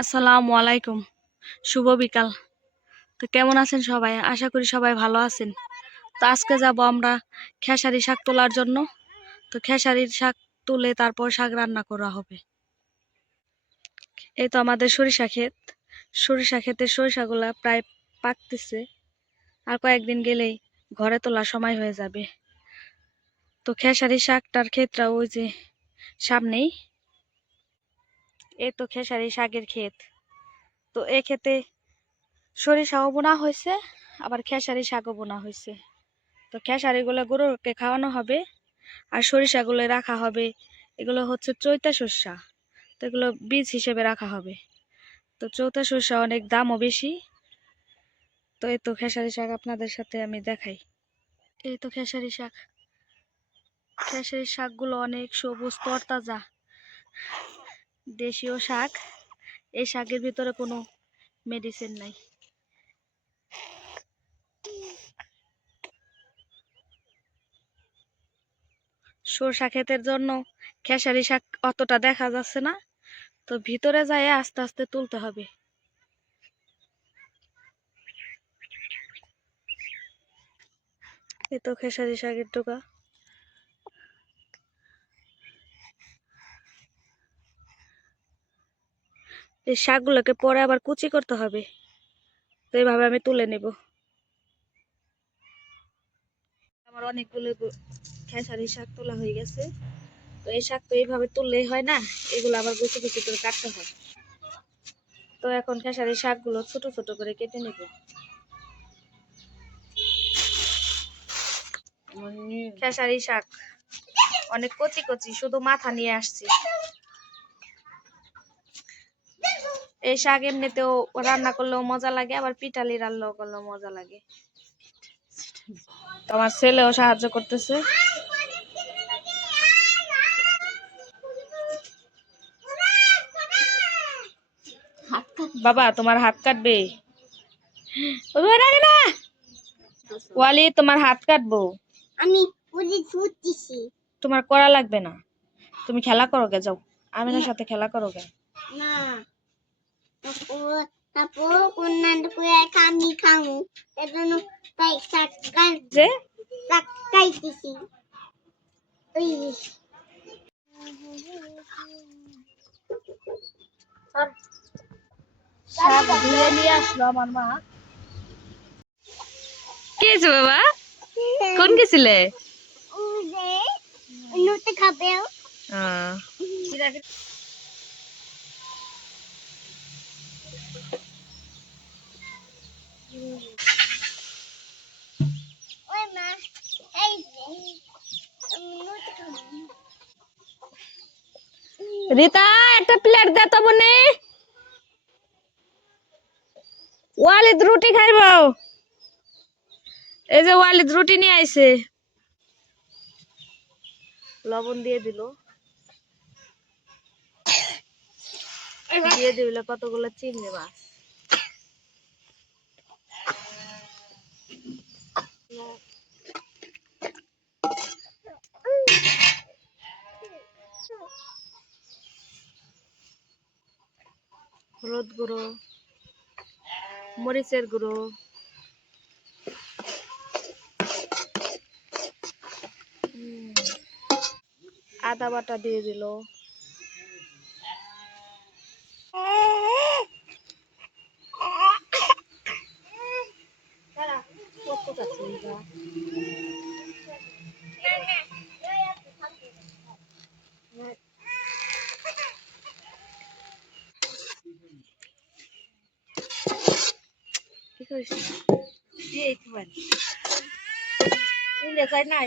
আসসালামু আলাইকুম। শুভ বিকাল। তো কেমন আছেন সবাই? আশা করি সবাই ভালো আছেন। তো আজকে যাব আমরা খেসারি শাক তোলার জন্য। তো খেসারির শাক তুলে তারপর শাক রান্না করা হবে। এই তো আমাদের সরিষা ক্ষেত। সরিষা ক্ষেতের সরিষাগুলা প্রায় পাকতেছে। আর কয়েকদিন গেলেই ঘরে তোলার সময় হয়ে যাবে। তো খেসারি শাকটার ক্ষেতটা ওই যে সামনেই। এই তো খেসারি শাকের ক্ষেত। তো এই ক্ষেতে সরিষাও বোনা হয়েছে, আবার খেসারি শাকও বোনা হয়েছে। তো খেসারিগুলো গরুকে খাওয়ানো হবে, আর সরিষাগুলো রাখা হবে। এগুলো হচ্ছে চৈতা সরিষা। তো এগুলো বীজ হিসেবে রাখা হবে। তো চৈতা সরিষা অনেক দামও বেশি। তো এই তো খেসারি শাক আপনাদের সাথে আমি দেখাই। এই তো খেসারি শাক। খেসারি শাকগুলো অনেক সবুজ তরতাজা দেশীয় শাক। এই শাকের ভিতরে কোনো মেডিসিন নাই। সরষা ক্ষেতের জন্য খেসারি শাক অতটা দেখা যাচ্ছে না। তো ভিতরে যায় আস্তে আস্তে তুলতে হবে। এই তো খেসারি শাকের ডোকা। এই শাকগুলোকে পরে আবার কুচি করতে হবে। তো এইভাবে আমি তুলে নেব। আমার অনেকগুলো খেসারি শাক তোলা হয়ে গেছে। তো এই শাক তো এইভাবে তুললেই হয় না, এগুলো আবার কুচি কুচি করে কাটতে হয়। তো এখন খেসারি শাকগুলো ছোট ছোট করে কেটে নেব। খেসারি শাক অনেক কচি কচি, শুধু মাথা নিয়ে আসছি। এই শাক এমনিতেও রান্না করলেও মজা লাগে, আবার পিঠালি রান্নাও করলেও মজা লাগে। তো আমার ছেলেও সাহায্য করতেছে। বাবা তোমার হাত কাটবে। ওয়ালি তোমার হাত কাটবো। আমি ফুটতেছি। তোমার করা লাগবে না, তুমি খেলা করো গে, যাও আমিনার সাথে খেলা করো গে। না তারপর কোন করে আমি খামু এজন্য তাই যে কাটতেছি। ওই শাক ধুয়ে নিয়ে আসলো আমার মা। কে আছে বাবা? কোন গেছিলে? নতে খাবে। ওই মা এই নতে খাবো। রিতা একটা প্লেট দে তো বনে। ওয়ালিদ রুটি খাইব। এই যে ওয়ালিদ রুটি নিয়ে আইছে। লবণ দিয়ে দিল, দিয়ে দিল কতগুলো চিংড়ি মাছ। হলুদ গুঁড়ো, মরিচের গুঁড়ো, আদা বাটা দিয়ে দিল। কি করিস দিয়ে একবার যায় না।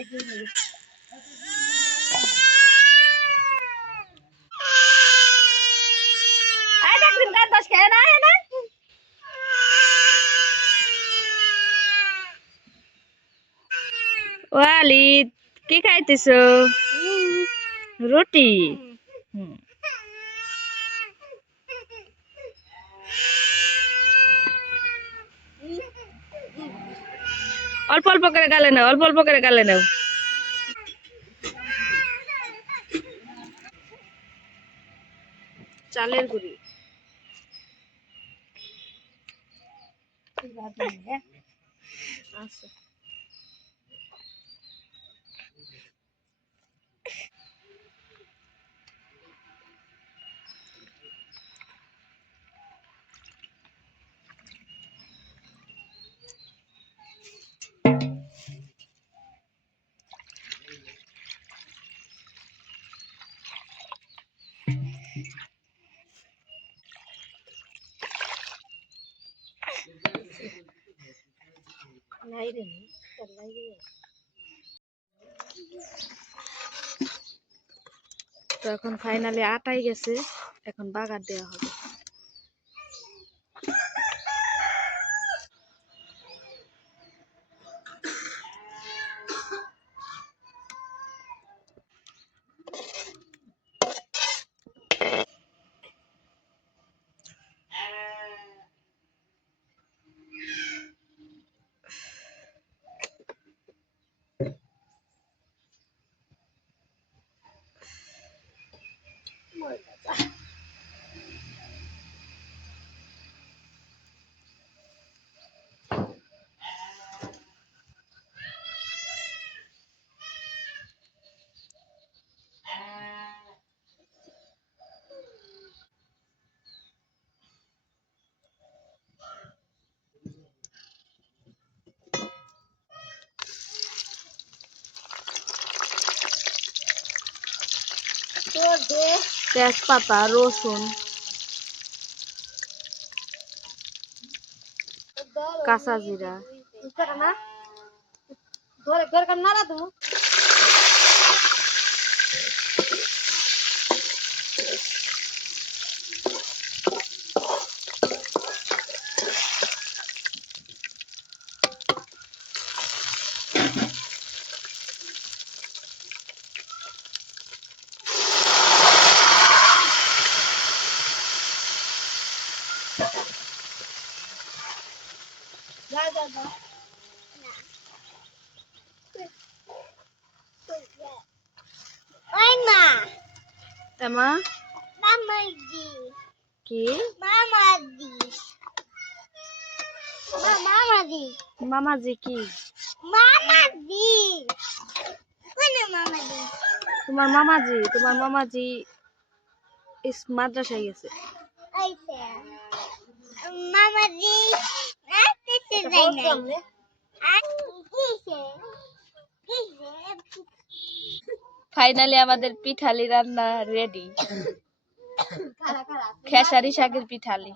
ওয়ালিদ কি খাইতেছো? রুটি। অল্প অল্প করে গালে নাও, অল্প অল্প করে গালে নাও। চালের গুঁড়ি, আচ্ছা তো এখন ফাইনালি আটাই গেছে, এখন বাগার দেওয়া হবে। তেজপাতা, রসুন, কাঁচা জিরা, ওই মা এমা মামা দি কি মামা দি মামা দি মামাজি কি মামা দি কোন মামা দি তোমার মামাজি মাদ্রাসায় গেছে। আইছে মামা দি আসতে যাই না কিসে কিসে ফাইনালি আমাদের পিঠালি রান্না রেডি, খেসারি শাকের পিঠালি।